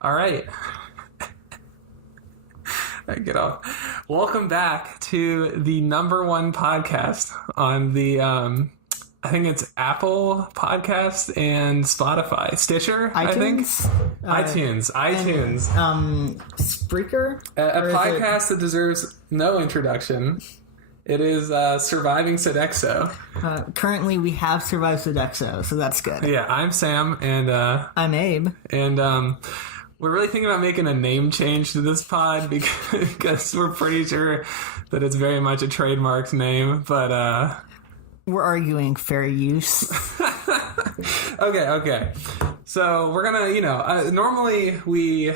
All right. Get off. Welcome back to the number one podcast on the, I think it's Apple Podcast and Spotify. Stitcher, iTunes? I think. iTunes. Spreaker? A podcast that deserves no introduction. It is Surviving Sodexo. Currently, we have Survived Sodexo, so that's good. Yeah, I'm Sam, and I'm Abe. And we're really thinking about making a name change to this pod because we're pretty sure that it's very much a trademarked name, but we're arguing fair use. Okay. So we're gonna, normally we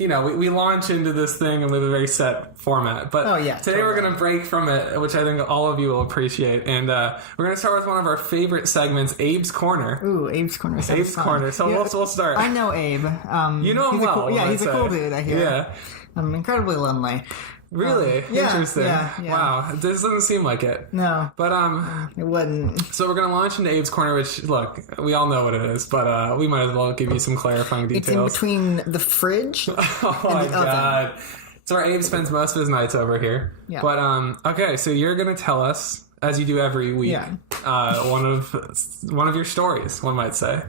launch into this thing with a very set format, but today we're going to break from it, which I think all of you will appreciate, and we're going to start with one of our favorite segments, Abe's Corner. Ooh, Abe's Corner. Abe's fun. Corner. So we'll start. I know Abe. You know him well. He's a cool dude, I hear. Yeah. I'm incredibly lonely. Really? Interesting. Yeah. Wow. This doesn't seem like it. No. But, it wouldn't. So we're going to launch into Abe's Corner, which, look, we all know what it is, but we might as well give you some clarifying details. It's in between the fridge oh and my the God. oven. It's where Abe spends most of his nights over here. Yeah. But, okay, so you're going to tell us, as you do every week, one of your stories, one might say.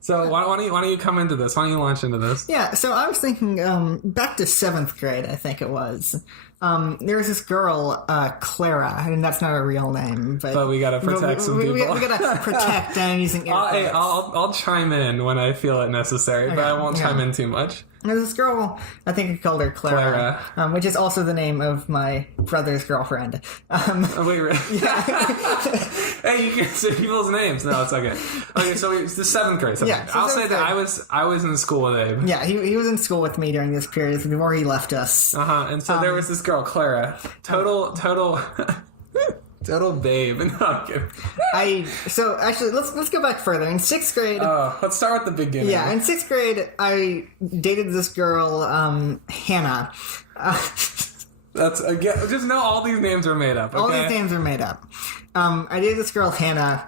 So why don't you come into this? Why don't you launch into this? Yeah, so I was thinking back to 7th grade, I think it was. There was this girl, Clara, and that's not a real name, but we gotta protect some people. We gotta protect them using air quotes. I'll chime in when I feel it necessary, but I won't chime in too much. There's this girl, I think I called her Clara. Which is also the name of my brother's girlfriend. Wait, really? Yeah. Hey, you can say people's names. No, it's okay. Okay, so it's the 7th grade. Yeah, so I'll say that I was in school with Abe. Yeah, he was in school with me during this period before he left us. And so there was this girl, Clara. Total babe. No, I'm kidding. So actually, let's go back further. In 6th grade... let's start with the beginning. Yeah, in 6th grade, I dated this girl, Hannah. That's, again, just know all these names are made up, okay? All these names are made up. I dated this girl, Hannah,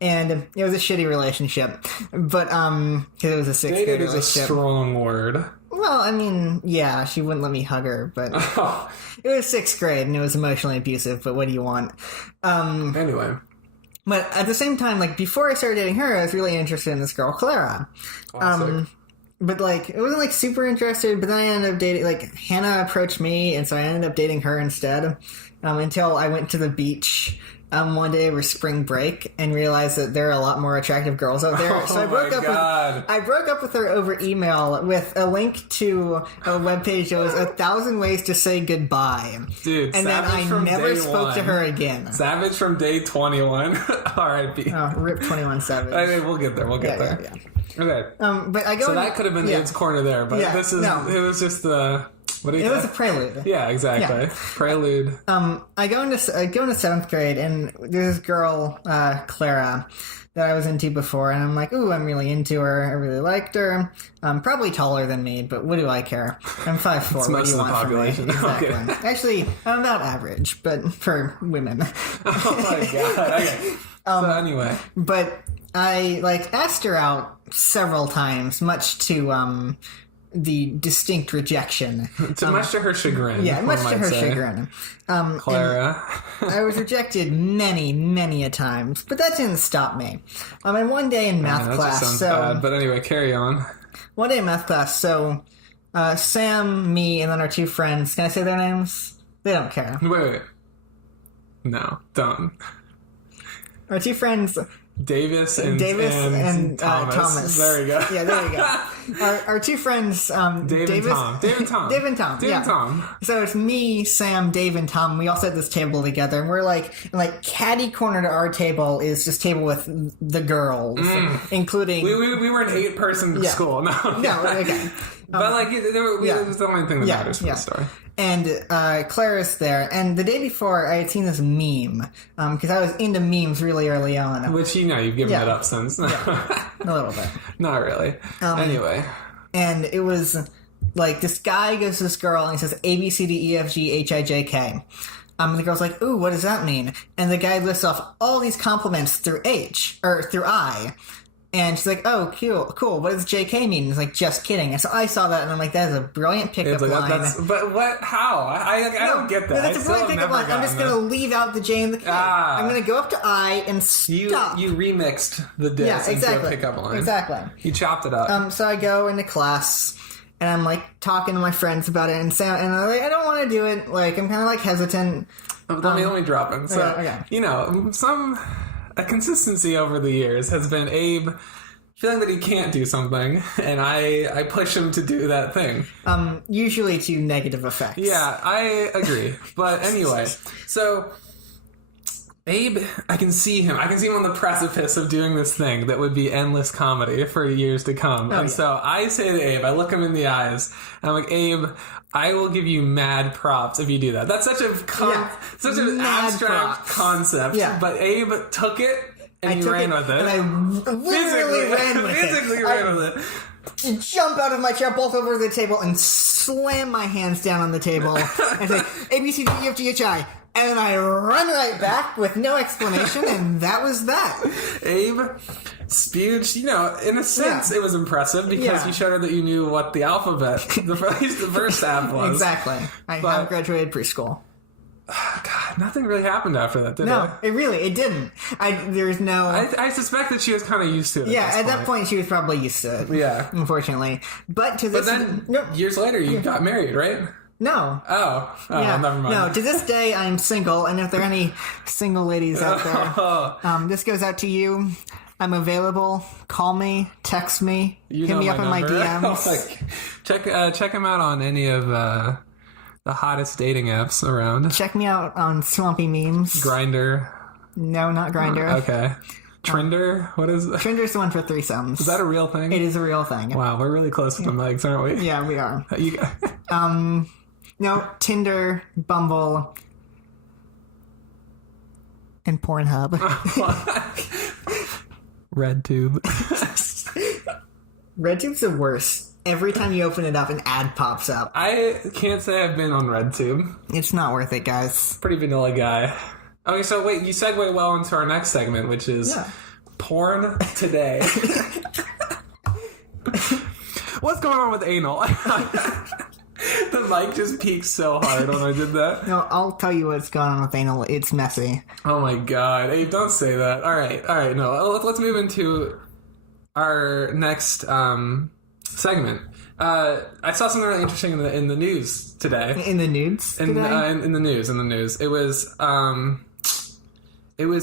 and it was a shitty relationship. But, because it was a 6th grade Dated relationship. is a strong word. Well, I mean, yeah, she wouldn't let me hug her, but it was 6th grade and it was emotionally abusive, but what do you want? Anyway. But at the same time, like, before I started dating her, I was really interested in this girl, Clara. Classic. But, like, it wasn't, like, super interested, but then I ended up dating, like, Hannah approached me, and so I ended up dating her instead, until I went to the beach one day over spring break and realized that there are a lot more attractive girls out there. So I broke up with her over email with a link to a webpage that was 1,000 ways to say goodbye. Dude, and then I never spoke to her again. Savage from day 21. R.I.P. Oh, rip 21 Savage. I mean, we'll get there. Yeah. Okay. But I go. So that could have been Abe's Corner there, but this is it was just the. It was a prelude. Yeah, exactly. Yeah. Prelude. I go into 7th grade, and there's this girl, Clara, that I was into before, and I'm like, ooh, I'm really into her. I really liked her. Probably taller than me, but what do I care? I'm 5'4". It's what most do you of the want population. From me? Exactly. Okay. Actually, I'm about average, but for women. Oh my god. Okay. So anyway, but I asked her out several times, much to the distinct rejection. Much to her chagrin. Yeah, much to her chagrin. Clara. I was rejected many, many a times, but that didn't stop me. And one day in math class, just sounds bad, but anyway, carry on. One day in math class, so Sam, me, and then our 2 friends. Can I say their names? They don't care. Wait. No, don't. Our 2 friends. Davis and Thomas. There we go. Yeah, there we go. Our 2 friends, Dave and Tom. Tom. So it's me, Sam, Dave, and Tom. We all sit at this table together, and we're like catty corner to our table is this table with the girls, including. We were an 8-person school. No, okay. But it was the only thing that matters for the story. And Clara's there. And the day before, I had seen this meme, because I was into memes really early on. Which, you've given it up since. A little bit. Not really. Anyway. And it was, this guy goes to this girl, and he says, A, B, C, D, E, F, G, H, I, J, K. And the girl's like, ooh, what does that mean? And the guy lists off all these compliments through I. And she's like, oh, cool. What does JK mean? It's like, just kidding. And so I saw that, and I'm like, that is a brilliant pickup line. But what? How? I don't get that. No, that's a brilliant pickup line. I'm just going to leave out the J and the K. I'm going to go up to I and stop. You remixed the diss into a pickup line. Exactly. You chopped it up. So I go into class, and I'm like talking to my friends about it, and Sam, and I'm like, I don't want to do it. Like, I'm kind of like hesitant. Let me drop in. So, a consistency over the years has been Abe feeling that he can't do something, and I push him to do that thing. Usually to negative effects. Yeah, I agree. But anyway, so Abe, I can see him on the precipice of doing this thing that would be endless comedy for years to come. So I say to Abe, I look him in the eyes, and I'm like, Abe, I will give you mad props if you do that. That's such an abstract concept. Yeah. But Abe took it and he ran with it. And I literally ran with it. Physically ran with it. Jump out of my chair, bolt over the table, and slam my hands down on the table and say, ABCDEFGHI. And I run right back with no explanation, and that was that. Abe spewed, in a sense, it was impressive because you showed her that you knew what the alphabet, at least the first half was. Exactly. I have graduated preschool. God, nothing really happened after that, did it? No, it didn't. There's no... I suspect that she was kind of used to it. Yeah, at that point, she was probably used to it. Yeah. Unfortunately. But then, years later, you got married, right? No. Oh, never mind. No, to this day, I'm single, and if there are any single ladies out there, this goes out to you. I'm available. Call me, text me, hit me up in my DMs. Check him out on any of the hottest dating apps around. Check me out on Swampy Memes. Grindr. No, not Grindr. Okay. Trinder? What is that? Trinder's the one for threesomes. Is that a real thing? It is a real thing. Wow, we're really close to the mics, aren't we? Yeah, we are. No, Tinder, Bumble, and Pornhub. RedTube. RedTube's the worst. Every time you open it up, an ad pops up. I can't say I've been on RedTube. It's not worth it, guys. Pretty vanilla guy. Okay, so wait, you segue well into our next segment, which is Porn Today. What's going on with anal? The mic just peaked so hard when I did that. No, I'll tell you what's going on with anal. It's messy. Oh my god. Abe, don't say that. All right. No, let's move into our next segment. I saw something really interesting in the news today. In the nudes today? In the news. It was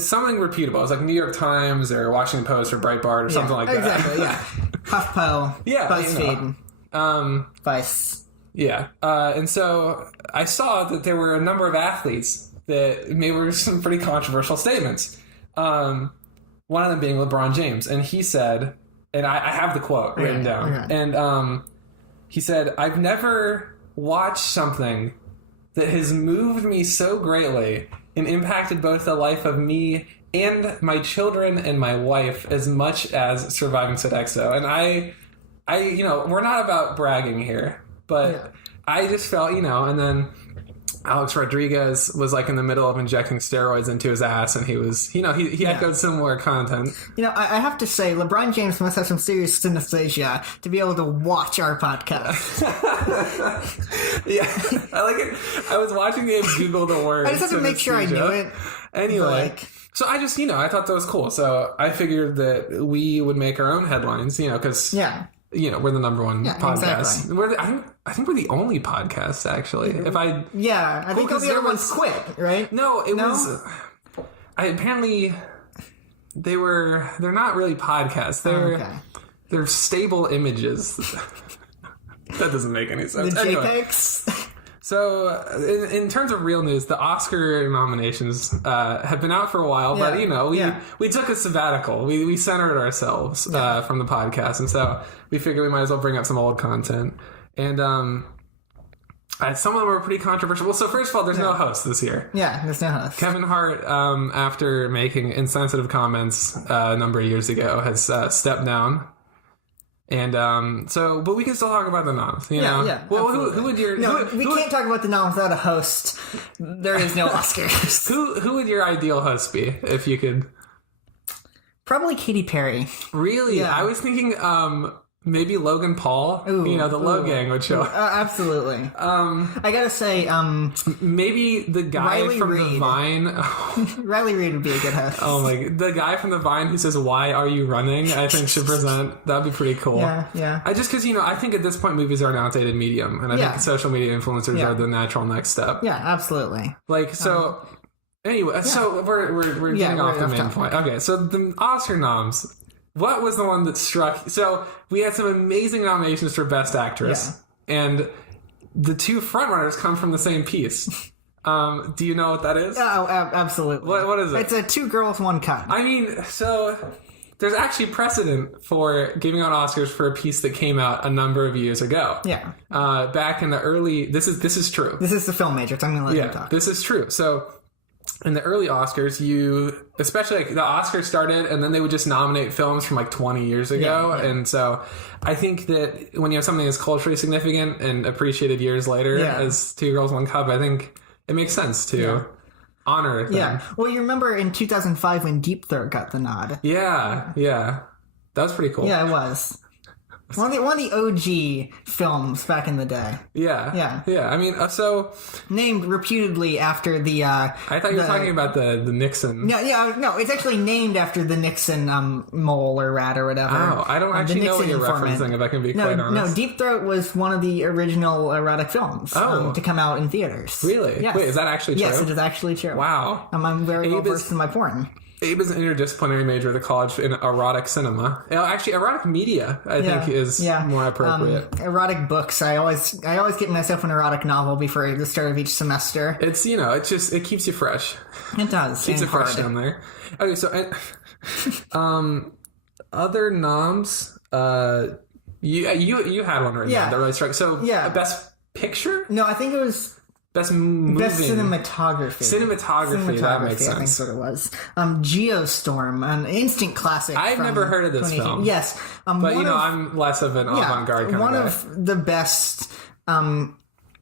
something reputable. It was like New York Times or Washington Post or Breitbart or something like that. Exactly, yeah. HuffPo, BuzzFeed, Vice. Yeah. And so I saw that there were a number of athletes that made some pretty controversial statements. One of them being LeBron James. And he said, and I have the quote written down. Okay. And he said, I've never watched something that has moved me so greatly and impacted both the life of me and my children and my wife as much as Surviving Sodexo. And I we're not about bragging here. But I just felt, and then Alex Rodriguez was like in the middle of injecting steroids into his ass, and he was, he echoed similar content. I have to say, LeBron James must have some serious synesthesia to be able to watch our podcast. Yeah, I like it. I was watching him Google the word. I just have to make sure I knew it. Anyway. So I just, I thought that was cool. So I figured that we would make our own headlines, because... Yeah. We're the number one podcast. Exactly. I think we're the only podcast, actually. I think all the other ones quit, right? No, was... apparently, they're not really podcasts. They're stable images. That doesn't make any sense. The JPEGs? Anyway, so, in terms of real news, the Oscar nominations have been out for a while, but, we took a sabbatical. We centered ourselves from the podcast, and so we figured we might as well bring up some old content. And some of them were pretty controversial. Well, so first of all, there's no host this year. Yeah, there's no host. Kevin Hart, after making insensitive comments a number of years ago, has stepped down. And but we can still talk about the noms, Yeah. Well, who would your... we can't talk about the noms without a host. There is no Oscars. Who would your ideal host be, if you could... Probably Katy Perry. Really? Yeah. I was thinking maybe Logan Paul. Ooh, the Low Gang would show. Absolutely. I gotta say, maybe the guy Riley from Reid. the Vine. Riley Reid would be a good host. Oh my! The guy from the Vine who says "Why are you running?" I think should present. That'd be pretty cool. Yeah. I just because I think at this point movies are an outdated medium, and I think social media influencers are the natural next step. Yeah, absolutely. Like so. Anyway, so we're getting off the main point. Okay, so the Oscar noms. What was the one that struck? So we had some amazing nominations for Best Actress, and the two frontrunners come from the same piece. Do you know what that is? Oh, absolutely. What is it? It's a Two Girls, One Cup. I mean, so there's actually precedent for giving out Oscars for a piece that came out a number of years ago. Yeah. Back in the early... This is true. This is the Film Matrix. I'm going to let you talk. This is true. So... in the early Oscars, especially like the Oscars started and then they would just nominate films from like 20 years ago. Yeah. And so I think that when you have something that's culturally significant and appreciated years later as Two Girls, One Cup, I think it makes sense to honor them. Yeah. Well, you remember in 2005 when Deep Throat got the nod. Yeah. That was pretty cool. Yeah, it was. One of the OG films back in the day. Yeah. I mean, so... named reputedly after the... I thought you were talking about the Nixon. No, it's actually named after the Nixon mole or rat or whatever. Oh, I don't actually know what you're referencing, if I can be quite honest. No, Deep Throat was one of the original erotic films to come out in theaters. Really? Yes. Wait, is that actually true? Yes, it is actually true. Wow. I'm very well versed in my porn. Abe is an interdisciplinary major at the college in erotic cinema. Actually, erotic media, I think, is more appropriate. Erotic books. I always get myself an erotic novel before the start of each semester. It's, it keeps you fresh. It does. Keeps it fresh down there. Okay, so, other noms, you had one right now that really struck. So, Best Picture? No, I think it was... Best cinematography. Cinematography, that makes sense. I think what it was. Geostorm, an instant classic. I've never heard of this film. Yes. But, I'm less of an avant-garde kind of guy. One of the best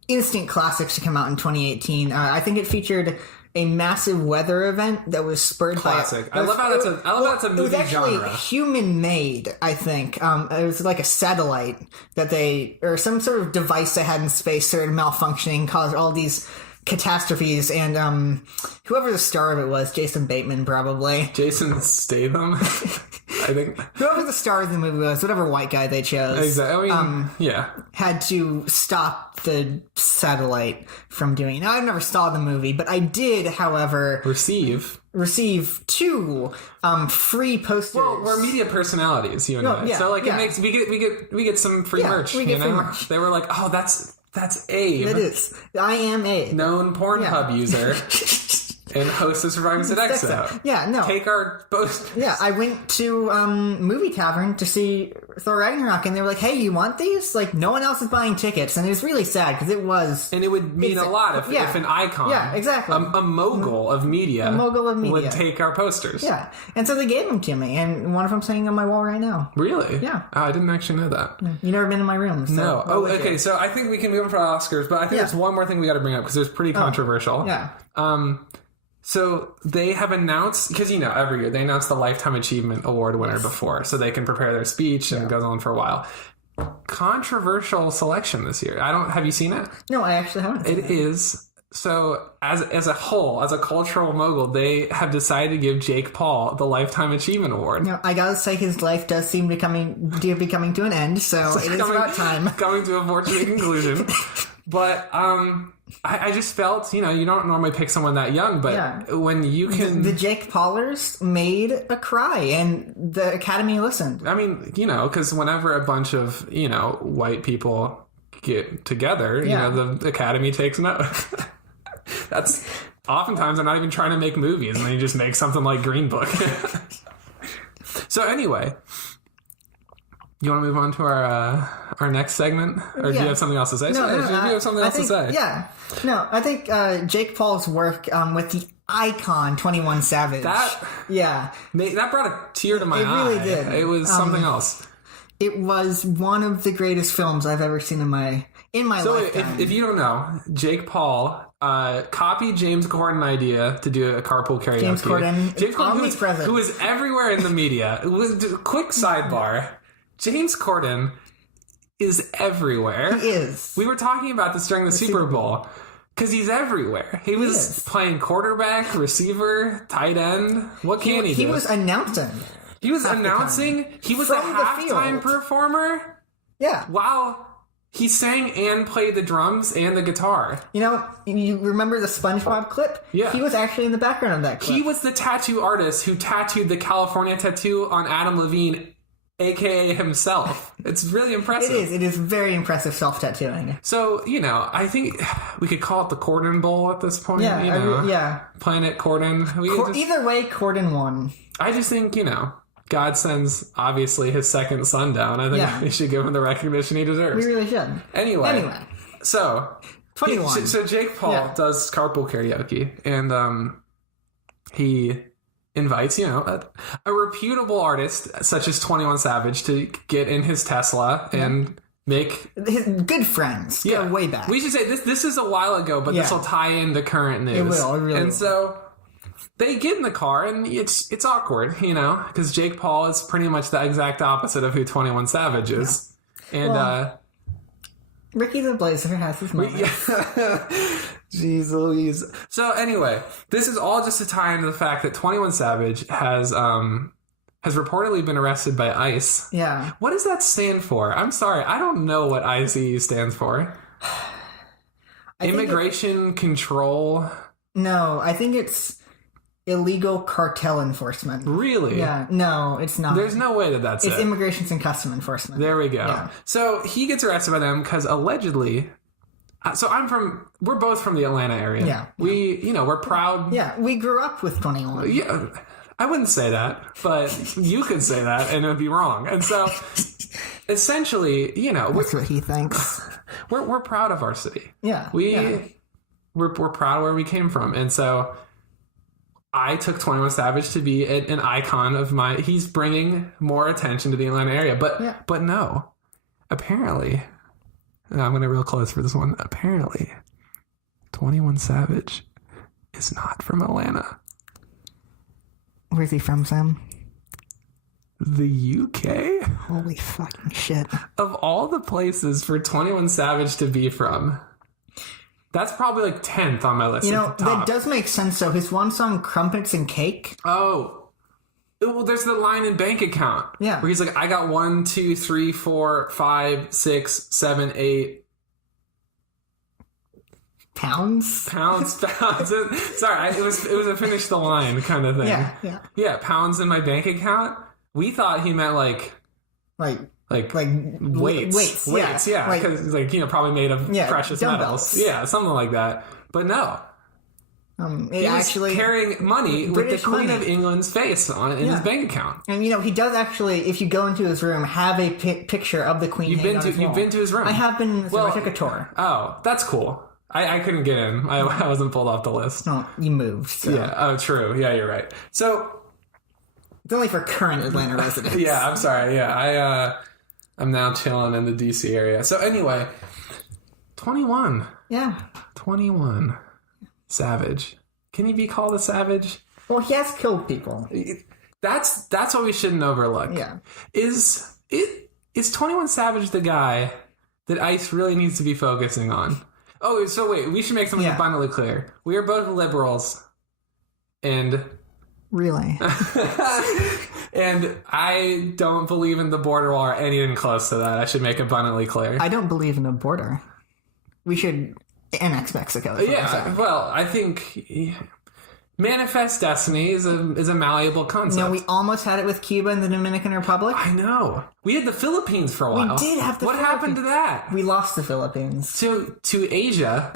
instant classics to come out in 2018. I think it featured a massive weather event that was spurred classic. by... I love how that's a movie genre. It was actually human-made, I think. It was like a satellite that or some sort of device they had in space started malfunctioning, caused all these catastrophes, and whoever the star of it was, Jason Bateman probably. Jason Statham, I think. Whoever the star of the movie was, whatever white guy they chose. Exactly. I mean, had to stop the satellite from doing it. Now, I've never saw the movie, but I did, however... receive 2 free posters. Well, we're media personalities, you and I. So it makes we get some free merch. We get free merch. They were like, "Oh, that's Abe. It is. I am Abe, known Pornhub user." And host of Surviving Sodexo. Yeah, no. Take our boast. Yeah, I went to Movie Tavern to see Thor Ragnarok, and they were like, "Hey, you want these?" Like, no one else is buying tickets, and it was really sad because it was. And it would mean a lot if an icon, exactly, a mogul of media, would take our posters. Yeah, and so they gave them to me, and one of them's hanging on my wall right now. Really? Yeah. Oh, I didn't actually know that. You never been in my room? So no. Oh, okay. So I think we can move on for Oscars, but I think there's one more thing we got to bring up because it's pretty controversial. Yeah. So they have announced, because every year they announce the Lifetime Achievement Award winner before, so they can prepare their speech, and it goes on for a while. Controversial selection this year. Have you seen it? No, I actually haven't. It is. So as a whole, as a cultural mogul, they have decided to give Jake Paul the Lifetime Achievement Award. No, I gotta say his life does seem to be coming to an end, so it is about time. Coming to a fortunate conclusion. But I just felt, you don't normally pick someone that young, but when you can... The Jake Paulers made a cry, and the Academy listened. I mean, because whenever a bunch of, white people get together, the Academy takes note. That's... Oftentimes, they're not even trying to make movies, and they just make something like Green Book. So anyway... You want to move on to our next segment? Or do you have something else to say? No, you have something else to say. Yeah. No, I think Jake Paul's work with the icon 21 Savage. That brought a tear to my eye. It really did. It was something else. It was one of the greatest films I've ever seen in my lifetime. So if you don't know, Jake Paul copied James Corden idea to do a carpool karaoke. James Corden, who is everywhere in the media. Quick sidebar. James Corden is everywhere. He is. We were talking about this during the Super Bowl. Because he's everywhere. He was playing quarterback, receiver, tight end. What can he do? He was announcing. He was announcing. He was a halftime performer. Yeah. Wow. He sang and played the drums and the guitar. You know, you remember the SpongeBob clip? Yeah. He was actually in the background of that clip. He was the tattoo artist who tattooed the California tattoo on Adam Levine, a.k.a. himself. It's really impressive. It is. It is very impressive self-tattooing. So, I think we could call it the Corden Bowl at this point. Yeah. Planet Corden. Either way, Corden won. I just think, God sends, obviously, his second son down. I think we should give him the recognition he deserves. We really should. Anyway. So, 21. So Jake Paul does carpool karaoke, and he invites, a reputable artist such as 21 Savage to get in his Tesla and make... His good friends. Go way back. We should say this is a while ago, but this will tie into current news. It will. It really will. So... They get in the car, and it's awkward, because Jake Paul is pretty much the exact opposite of who 21 Savage is. Yeah. And, Ricky the Blazer has his moments. Jeez Louise. So, anyway, this is all just to tie into the fact that 21 Savage has reportedly been arrested by ICE. Yeah. What does that stand for? I'm sorry, I don't know what ICE stands for. Immigration Control... No, I think it's... illegal cartel enforcement. Really? Yeah. No, it's not. There's no way that's It's Immigrations and Custom Enforcement. There we go. Yeah. So he gets arrested by them because allegedly... So we're both from the Atlanta area. Yeah. We're proud. Yeah, we grew up with 21. Yeah. I wouldn't say that, but you could say that and it would be wrong. And so essentially, that's what he thinks. We're proud of our city. Yeah. We're proud of where we came from. And so I took 21 Savage to be an icon of he's bringing more attention to the Atlanta area. But no, apparently, and I'm going to real close for this one. Apparently, 21 Savage is not from Atlanta. Where's he from, Sam? The UK? Holy fucking shit. Of all the places for 21 Savage to be from... That's probably 10th on my list. That does make sense, though. His one song, Crumpets and Cake. Oh. Well, there's the line in Bank Account. Yeah. Where he's like, I got 1, 2, 3, 4, 5, 6, 7, 8... Pounds. Sorry, it was a finish the line kind of thing. Yeah. Yeah, pounds in my bank account. We thought he meant like weights. Yeah. Because probably made of precious metals. Yeah, something like that. But no. He was carrying money with the Queen of England's face on it in his bank account. And he does actually, if you go into his room, have a picture of the Queen. You've been to his room. I have been. I took a tour. Oh, that's cool. I couldn't get in. I wasn't pulled off the list. No, you moved. So. Yeah. Oh, true. Yeah, you're right. So it's only for current Atlanta residents. Yeah, I'm sorry. Yeah, I'm now chilling in the DC area. So anyway, 21. Yeah. 21. Savage. Can he be called a savage? Well, he has killed people. That's what we shouldn't overlook. Yeah. Is 21 Savage the guy that ICE really needs to be focusing on? Oh, so wait, we should make something abundantly clear. We are both liberals, and... Really? And I don't believe in the border wall or anything close to that. I should make abundantly clear. I don't believe in a border. We should annex Mexico. Yeah, well, I think... Manifest destiny is a malleable concept. No, we almost had it with Cuba and the Dominican Republic. I know. We had the Philippines for a while. We did have the Philippines. What happened to that? We lost the Philippines. To Asia.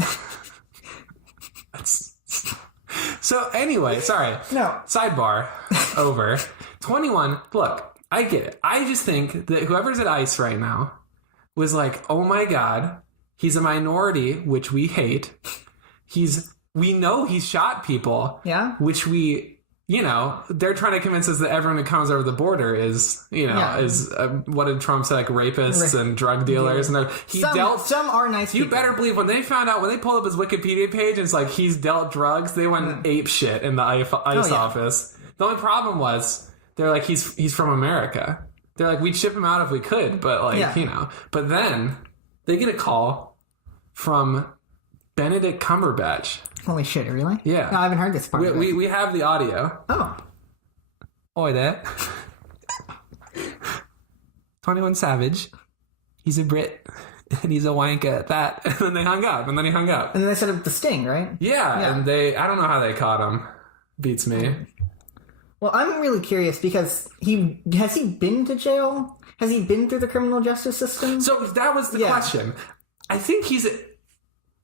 So anyway, sorry. No. Sidebar. Over. 21. Look, I get it. I just think that whoever's at ICE right now was like, oh my God, he's a minority, which we hate. We know he's shot people. Yeah. Which we they're trying to convince us that everyone who comes over the border is, what did Trump say, like rapists and drug dealers? And some are nice people. You better believe when they pulled up his Wikipedia page, and it's like he's dealt drugs, they went ape shit in the ICE office. The only problem was, they're like, he's from America. They're like, we'd ship him out if we could, but But then they get a call from Benedict Cumberbatch. Holy shit, really? Yeah. No, I haven't heard this part. We have the audio. Oh. Oi there. 21 Savage. He's a Brit. And he's a wanker at that. And then they hung up. And then he hung up. And then they set up the sting, right? Yeah. And I don't know how they caught him. Beats me. Well, I'm really curious because has he been to jail? Has he been through the criminal justice system? So that was the question. I think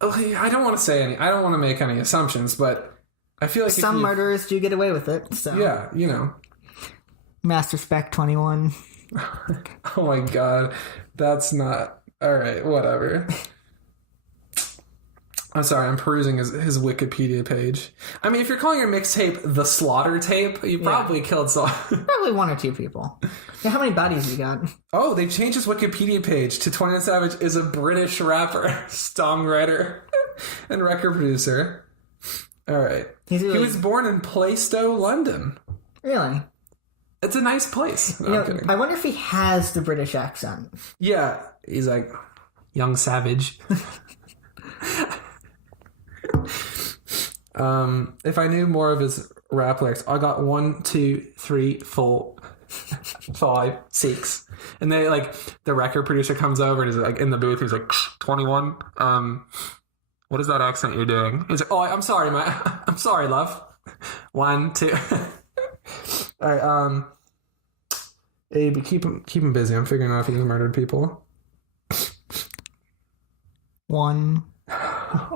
I don't want to make any assumptions, but I feel like some murderers do get away with it. So yeah, Master Spec 21. Oh my god, that's not all right. Whatever. I'm sorry, I'm perusing his Wikipedia page. I mean, if you're calling your mixtape the Slaughter Tape, you probably killed someone. Probably one or two people. Yeah, how many bodies you got? Oh, they've changed his Wikipedia page to 21 Savage is a British rapper, songwriter, and record producer. All right. He was born in Plaistow, London. Really? It's a nice place. No, I'm kidding. I wonder if he has the British accent. Yeah. He's like, young savage. If I knew more of his rap lyrics, I got 1, 2, 3, 4, 5, 6, and they the record producer comes over and is like in the booth. He's like 21. What is that accent you're doing? He's like, oh, I'm sorry, I'm sorry, love. 1, 2. All right. Abe, keep him busy. I'm figuring out if he's murdered people. 1,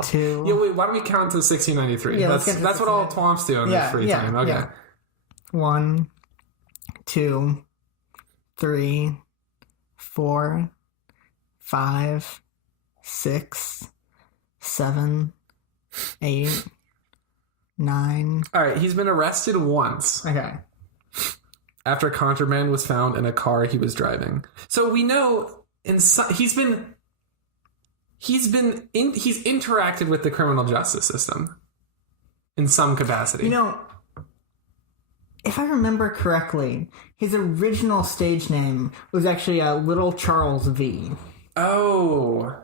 2. Yeah, wait, why don't we count to 1693? Yeah, that's what all twomps do in their free time. Okay. Yeah. 1, 2, 3, 4, 5, 6, 7, 8, 9. All right, he's been arrested once. Okay. After contraband was found in a car he was driving. So we know he's interacted with the criminal justice system in some capacity. If I remember correctly, his original stage name was actually Little Charles V. Oh,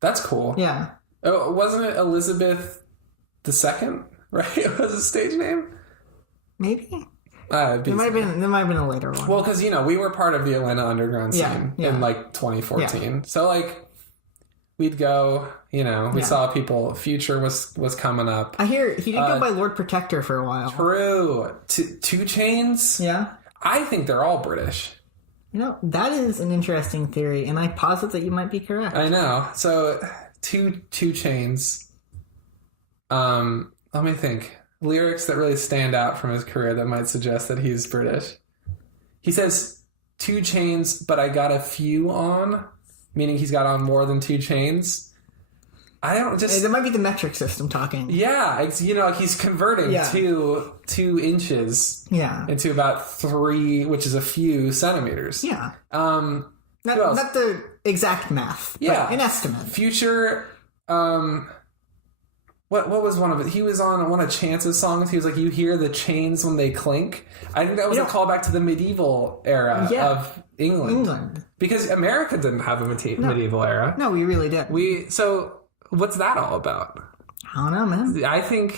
that's cool. Yeah. Oh, wasn't it Elizabeth II? Right? It was his stage name? Maybe. There might have been a later one. Well, because, we were part of the Atlanta underground scene in 2014. Yeah. So we'd go, we saw people. Future was coming up. I hear he did go by Lord Protector for a while. True. 2 Chainz? Yeah. I think they're all British. That is an interesting theory, and I posit that you might be correct. I know. So, 2 Chainz. Let me think. Lyrics that really stand out from his career that might suggest that he's British. He says 2 chains, but I got a few on, meaning he's got on more than 2 chains. I don't just... That might be the metric system talking. Yeah, he's converting 2 inches into about 3, which is a few centimeters. Yeah. Not the exact math, but an estimate. Future... What was one of it? He was on one of Chance's songs. He was like, you hear the chains when they clink. I think that was a callback to the medieval era of England. Because America didn't have a medieval era. No, we really did. So what's that all about? I don't know, man. I think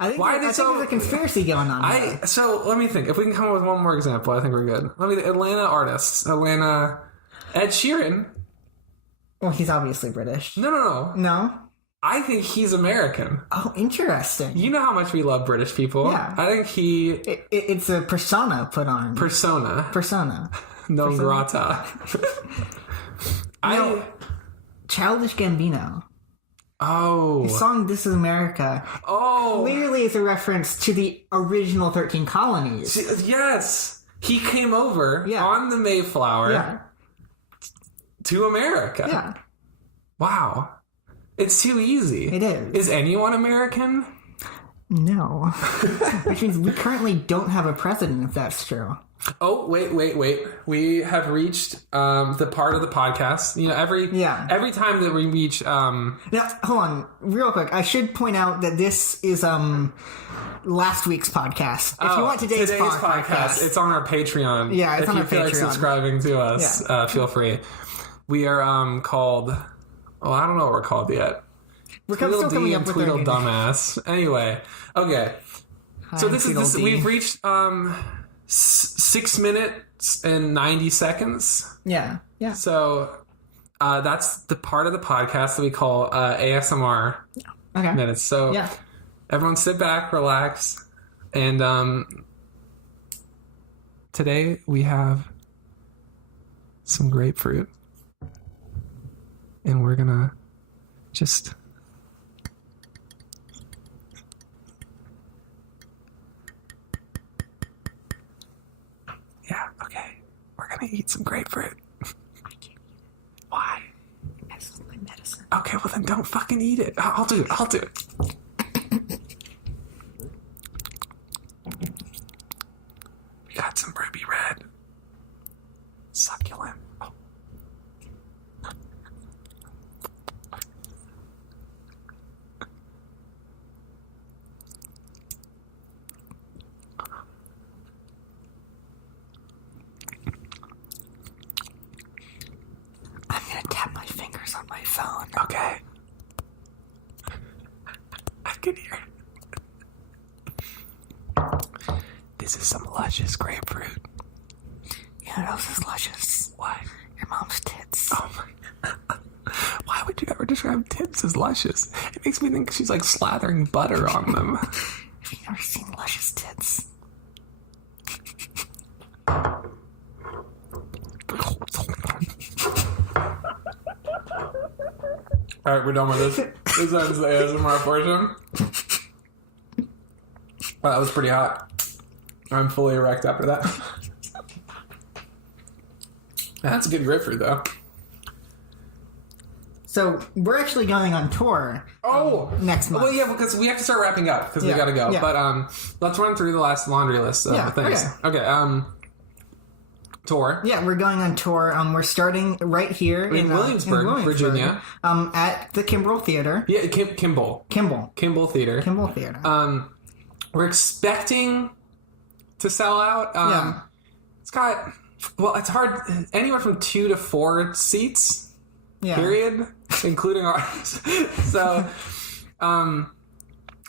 there's a conspiracy going on there. So let me think. If we can come up with one more example, I think we're good. Atlanta artists. Ed Sheeran. Well, he's obviously British. No. No? I think he's American. Oh, interesting. You know how much we love British people. Yeah. I think it's a persona put on. Persona. Non grata. Childish Gambino. Oh. His song This Is America. Oh. Clearly is a reference to the original 13 colonies. Yes. He came over on the Mayflower to America. Yeah. Wow. It's too easy. It is. Is anyone American? No. Which means we currently don't have a president, if that's true. Oh, wait. We have reached the part of the podcast. You know, every time that we reach... Now, hold on. Real quick. I should point out that this is last week's podcast. If you want today's podcast, it's on our Patreon. Yeah, it's on our Patreon. If you feel like subscribing to us, feel free. We are called... Well, I don't know what we're called yet. We're still coming up with Tweedle Dumbass. Anyway, okay. So this is we've reached 6 minutes and 90 seconds. Yeah. So that's the part of the podcast that we call ASMR minutes. So everyone sit back, relax, and today we have some grapefruit, and we're gonna just... Yeah, okay. We're gonna eat some grapefruit. I can't eat it. Why? That's my medicine. Okay, well then don't fucking eat it. I'll do it. We got some ruby red. Succulent. Oh. I'm gonna tap my fingers on my phone. Okay. I can hear it. This is some luscious grapefruit. You know what else is luscious? What? Your mom's tits. Oh my... Why would you ever describe tits as luscious? It makes me think she's like slathering butter on them. Have you ever seen luscious tits? Alright, we're done with this. This ends the ASMR portion. Wow, that was pretty hot. I'm fully erect after that. That's a good grapefruit, though. So, we're actually going on tour next month. Well, yeah, because we have to start wrapping up, because we gotta go. Yeah. But let's run through the last laundry list of things. Okay, tour. Yeah, we're going on tour. We're starting right here in Williamsburg, Virginia. At the Kimball Theater. Yeah, Kimball Theater. Kimball Theater. We're expecting to sell out. It's got... Well, it's hard. Anywhere from 2 to 4 seats. Yeah. Period. Including ours. So,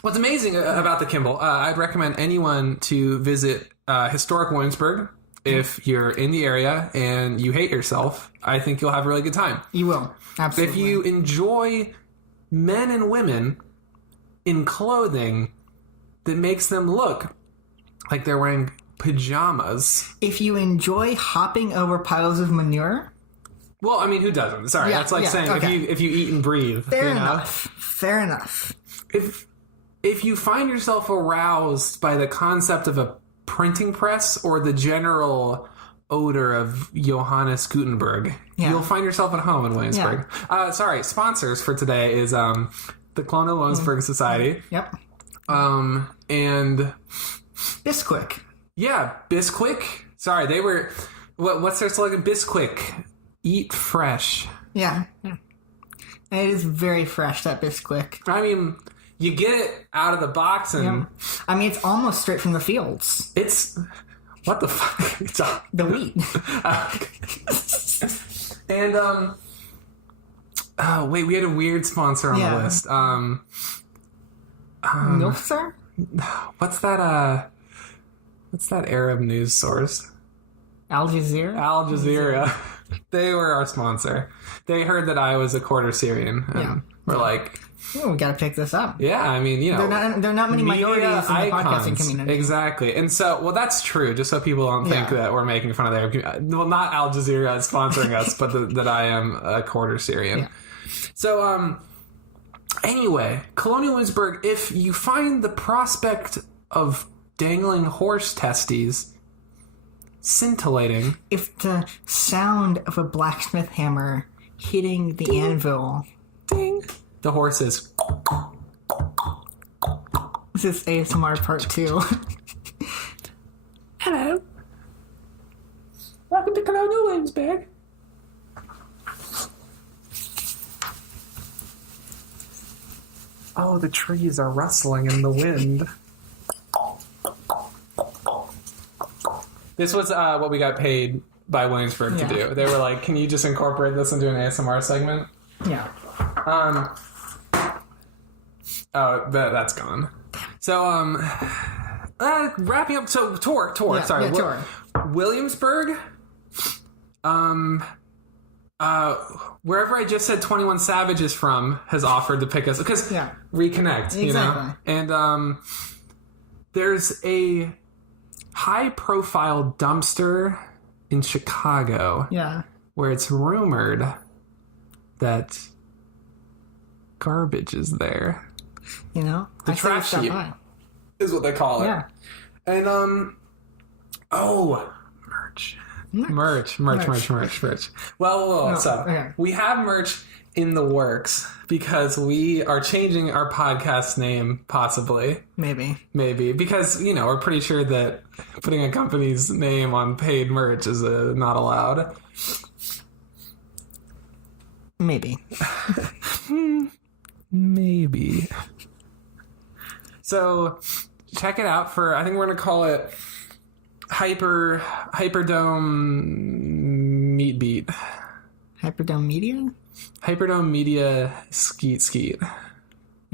what's amazing about the Kimball, I'd recommend anyone to visit historic Williamsburg. If you're in the area and you hate yourself, I think you'll have a really good time. You will. Absolutely. If you enjoy men and women in clothing that makes them look like they're wearing pajamas. If you enjoy hopping over piles of manure. Well, I mean, who doesn't? Sorry, that's like saying if you eat and breathe. Fair enough. If you find yourself aroused by the concept of a printing press or the general odor of Johannes Gutenberg, you'll find yourself at home in Williamsburg. Sorry, sponsors for today is the Colonial Williamsburg Society. Yep. And Bisquick. Yeah, Bisquick. Sorry, they were... What's their slogan? Bisquick. Eat fresh. Yeah. It is very fresh, that Bisquick. I mean... You get it out of the box and... Yeah. I mean, it's almost straight from the fields. It's... What the fuck? It's the wheat. And, oh, wait, we had a weird sponsor on the list. Milfsar? What's that Arab news source? Al Jazeera. They were our sponsor. They heard that I was a quarter Syrian. And we're like... Oh, we got to pick this up. Yeah, I mean, you know... There are not many minorities in the podcasting community. Exactly. And so, well, that's true, just so people don't think that we're making fun of their community. Well, not Al Jazeera sponsoring us, but that I am a quarter Syrian. Yeah. So, anyway, Colonial Williamsburg, if you find the prospect of dangling horse testes scintillating... If the sound of a blacksmith hammer hitting the anvil... Ding! The horse is... This is ASMR part 2. Hello. Welcome to Colonial Williamsburg. Oh, the trees are rustling in the wind. This was what we got paid by Williamsburg to do. They were like, can you just incorporate this into an ASMR segment? Yeah. That's gone. So, wrapping up. So, tour. Sorry. Tour. Williamsburg. Wherever I just said 21 Savage is from has offered to pick us because reconnect, exactly. You know. And there's a high-profile dumpster in Chicago. Yeah. Where it's rumored that garbage is there. You know, the trash heap is what they call it. Yeah. And merch. Well, we have merch in the works because we are changing our podcast name, possibly. Maybe. Because, you know, we're pretty sure that putting a company's name on paid merch is not allowed. Maybe. Maybe. So, check it out for, I think we're going to call it Hyperdome Meat Beat. Hyperdome Media? Hyperdome Media Skeet. You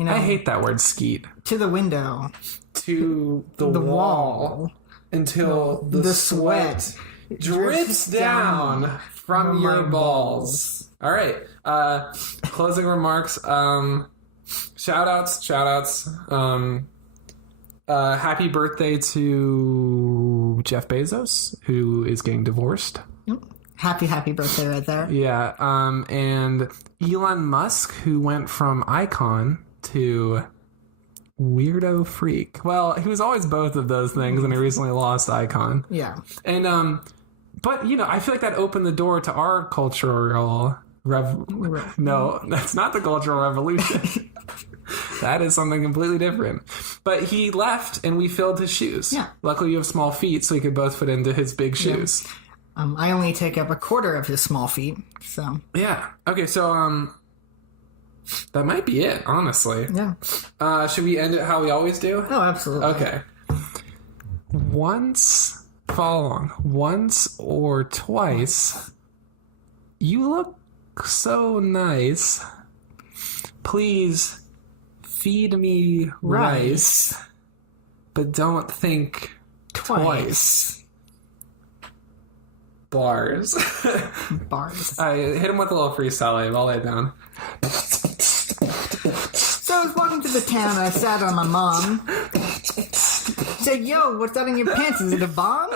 know, I hate that word skeet. To the window. To the wall. Until the sweat drips down from your balls. All right. Closing remarks. Shout-outs. Happy birthday to Jeff Bezos, who is getting divorced. Yep. Happy birthday right there. Yeah. And Elon Musk, who went from icon to weirdo freak. Well, he was always both of those things, and he recently lost icon. Yeah. And, but, you know, I feel like that opened the door to our cultural... No, that's not the Cultural Revolution. That is something completely different. But he left, and we filled his shoes. Yeah. Luckily, you have small feet, so we could both fit into his big shoes. Yeah. I only take up a quarter of his small feet, so... Yeah. Okay, so, that might be it, honestly. Yeah. Should we end it how we always do? Oh, absolutely. Okay. Once or twice, you look so nice. Please feed me rice, but don't think twice. Bars. I hit him with a little freestyle, Abe. I'll lay it down. So I was walking to the town and I sat on my mom. Said, yo, what's that in your pants? Is it a bomb?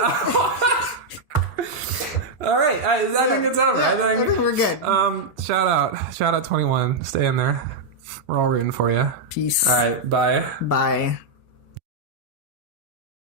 All right, I think it's over. Yeah, I think we're good. Shout out 21. Stay in there. We're all rooting for you. Peace. All right, bye. Bye.